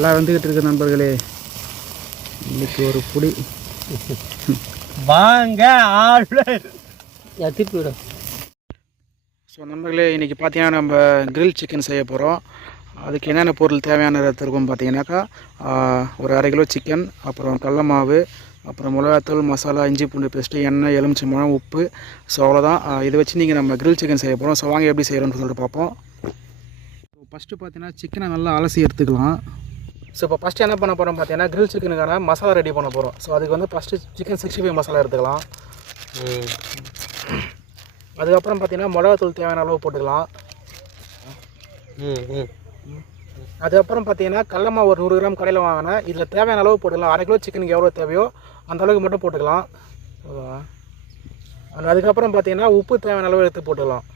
நல்லா வந்துக்கிட்டு இருக்கு நண்பர்களே. இன்றைக்கி ஒரு புடி வாங்க ஆளு திருப்பி விடும். ஸோ நண்பர்களே, இன்றைக்கி பார்த்தீங்கன்னா நம்ம கிரில் சிக்கன் செய்ய போகிறோம். அதுக்கு என்னென்ன பொருள் தேவையான இருக்கும் பார்த்தீங்கன்னாக்கா, ஒரு 1/2 கிலோ சிக்கன், அப்புறம் கடல மாவு, அப்புறம் மிளகாத்தூள், மசாலா, இஞ்சி பூண்டு பேஸ்ட்டு, எண்ணெய், எலுமிச்சம்பழம், உப்பு. ஸோ அவ்வளோதான். இதை வச்சு நீங்கள் நம்ம கிரில் சிக்கன் செய்ய போகிறோம். ஸோ வாங்க எப்படி செய்கிறோன்னு சொல்லிட்டு பார்ப்போம். ஃபஸ்ட்டு பார்த்தீங்கன்னா சிக்கனை நல்லா அலசி எடுத்துக்கலாம். ஸோ இப்போ ஃபஸ்ட்டு என்ன பண்ண போகிறோம் பார்த்தீங்கன்னா, கிரில் சிக்கனுக்கான மசாலா ரெடி பண்ண போகிறோம். ஸோ அதுக்கு வந்து ஃபஸ்ட்டு சிக்கன் 65 மசாலா எடுத்துக்கலாம். அதுக்கப்புறம் பார்த்தீங்கன்னா மிளகாத்தூள் தேவையான அளவு போட்டுக்கலாம். அதுக்கப்புறம் பார்த்தீங்கன்னா கடல மாவு ஒரு 100 கிராம் கடையில் வாங்கினேன். இதில் தேவையான அளவு போட்டுக்கலாம். 1/2 கிலோ சிக்கனுக்கு எவ்வளோ தேவையோ அந்த அளவுக்கு மட்டும் போட்டுக்கலாம். அதுக்கப்புறம் பார்த்தீங்கன்னா உப்பு தேவையான அளவு எடுத்து போட்டுக்கலாம்.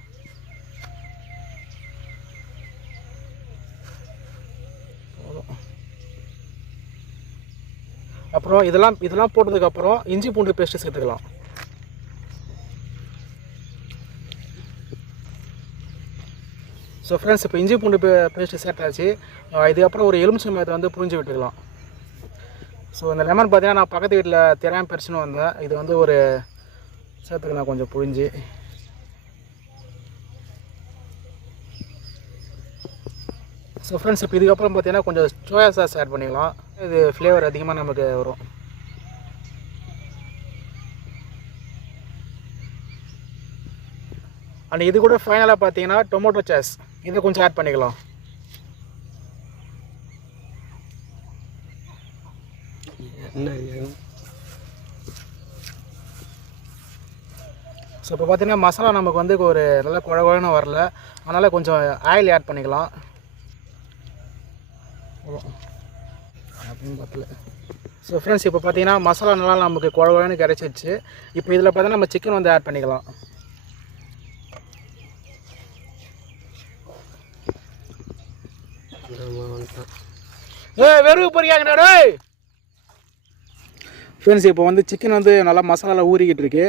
அப்புறம் இதெல்லாம் போட்டதுக்கப்புறம் இஞ்சி பூண்டு பேஸ்ட்டு சேர்த்துக்கலாம். ஸோ ஃப்ரெண்ட்ஸ், இப்போ இஞ்சி பூண்டு பேஸ்ட்டு சேர்த்தாச்சு. இதுக்கப்புறம் ஒரு எலுமிச்சம்பழத்தை வந்து புரிஞ்சு விட்டுக்கலாம். ஸோ இந்த லெமன் பார்த்தீங்கன்னா நான் பக்கத்து வீட்டில் தெரியாமல் பறிச்சுன்னு வந்தேன். இது வந்து ஒரு சேர்த்துக்கலாம் கொஞ்சம் புழிஞ்சு. ஸோ ஃப்ரெண்ட்ஸ், இப்போ இதுக்கப்புறம் பார்த்தீங்கன்னா கொஞ்சம் சோயா சாஸ் ஆட் பண்ணிக்கலாம். இது ஃப்ளேவர் அதிகமாக நமக்கு வரும். அண்ட் இது கூட ஃபைனலாக பார்த்தீங்கன்னா டொமேட்டோ சாஸ், இதை கொஞ்சம் ஆட் பண்ணிக்கலாம். ஸோ இப்போ பார்த்தீங்கன்னா மசாலா நமக்கு வந்து ஒரு நல்ல குழகுழன்னு வரல, அதனால் கொஞ்சம் ஆயில் ஆட் பண்ணிக்கலாம். அப்படின்னு பார்த்தல. ஸோ ஃப்ரெண்ட்ஸ், இப்போ பார்த்தீங்கன்னா மசாலா நல்லா நமக்கு குழகுழன்னு கிடச்சிடுச்சு. இப்போ இதில் பார்த்தீங்கன்னா நம்ம சிக்கன் வந்து ஆட் பண்ணிக்கலாம். வெறும் பொறியாங்கடா ஃப்ரெண்ட்ஸ். இப்போ வந்து சிக்கன் வந்து நல்லா மசாலாவில் ஊறிக்கிட்டு இருக்கு.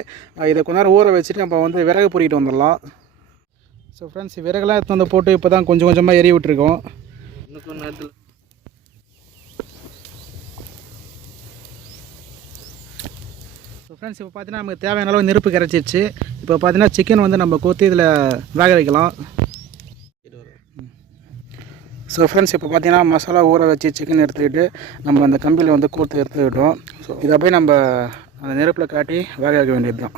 இதை கொஞ்ச நேரம் ஊற வச்சுட்டு நம்ம வந்து விறகு பொறிக்கிட்டு வந்துடலாம். ஸோ ஃப்ரெண்ட்ஸ், விறகுலாம் எடுத்து வந்து போட்டு இப்போ தான் கொஞ்சம் கொஞ்சமாக எரிய விட்டுருக்கோம். இன்னும் நேரத்தில் ஸோ ஃப்ரெண்ட்ஸ், இப்போ பார்த்தீங்கன்னா நமக்கு தேவையான அளவு நெருப்பு கிடச்சிருச்சு. இப்போ பார்த்தீங்கன்னா சிக்கன் வந்து நம்ம கொத்தி இதில் வேக வைக்கலாம். ஸோ ஃப்ரெண்ட்ஸ், இப்போ பார்த்தீங்கன்னா மசாலா ஊற வச்சு சிக்கன் எடுத்துக்கிட்டு நம்ம அந்த கம்பியில் வந்து கோர்த்து எடுத்துக்கிட்டோம். ஸோ இதை போய் நம்ம அந்த நெருப்பில் காட்டி வேக வைக்க வேண்டியது தான்.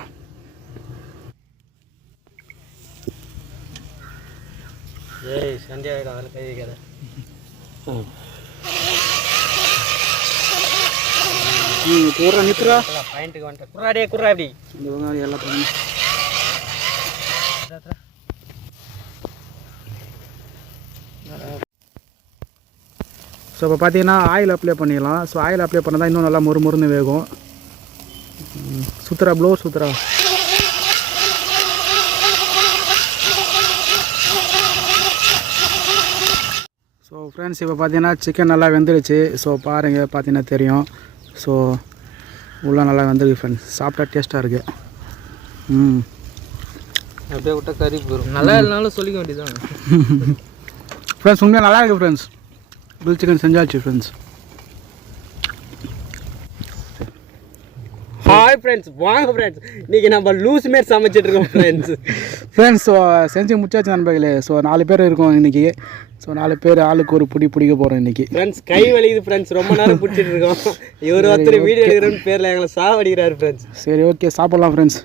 நித்ரா பாயிண்ட்டுக்கு வந்துட்டேன். குர்ராடே குர்ரா அப்படி இந்த வெங்காயம் எல்லாம் பண்ணி. ஸோ இப்போ பார்த்தீங்கன்னா ஆயில் அப்ளை பண்ணிடலாம். ஸோ ஆயில் அப்ளை பண்ணால் தான் இன்னும் நல்லா முறுமுறுன்னு வேகும். சுத்துறா ப்ளோ சுத்துறா. ஸோ ஃப்ரெண்ட்ஸ், இப்போ பார்த்தீங்கன்னா சிக்கன் நல்லா வெந்துடுச்சு. ஸோ பாருங்கள், பார்த்தீங்கன்னா தெரியும். ஸோ உள்ளே நல்லா வெந்துருக்கு ஃப்ரெண்ட்ஸ். சாப்பிட்டா டேஸ்ட்டாக இருக்குது. அப்படியே விட்டா கறி போயிடும். நல்லா இல்லைனாலும் சொல்லிக்க வேண்டியதான் ஃப்ரெண்ட்ஸ். உண்மையாக நல்லா இருக்குது ஃப்ரெண்ட்ஸ். கிரில் சிக்கன் செஞ்சாச்சு ஃப்ரெண்ட்ஸ். ஹாய் ஃப்ரெண்ட்ஸ், வாங்க ஃப்ரெண்ட்ஸ். இன்றைக்கி நம்ம லூஸ் மேட் சமைச்சிட்டு இருக்கோம் ஃப்ரெண்ட்ஸ். ஃப்ரெண்ட்ஸ், செஞ்சு முடிச்சாச்சு நண்பர்களே. ஸோ 4 பேர் இருக்கோம் இன்றைக்கி. ஸோ 4 பேர் ஆளுக்கு ஒரு பிடிக்க போகிறோம் இன்றைக்கி. ஃப்ரெண்ட்ஸ், கை வலிக்குது ஃப்ரெண்ட்ஸ். ரொம்ப நேரம் பிடிச்சிட்டு இருக்கோம். இவர் ஒருத்தர் வீடியோ எடுக்கிறோன்னு பேரில் எங்களை சாவடிக்கிறாரு ஃப்ரெண்ட்ஸ். சரி, ஓகே, சாப்பிட்லாம் ஃப்ரெண்ட்ஸ்.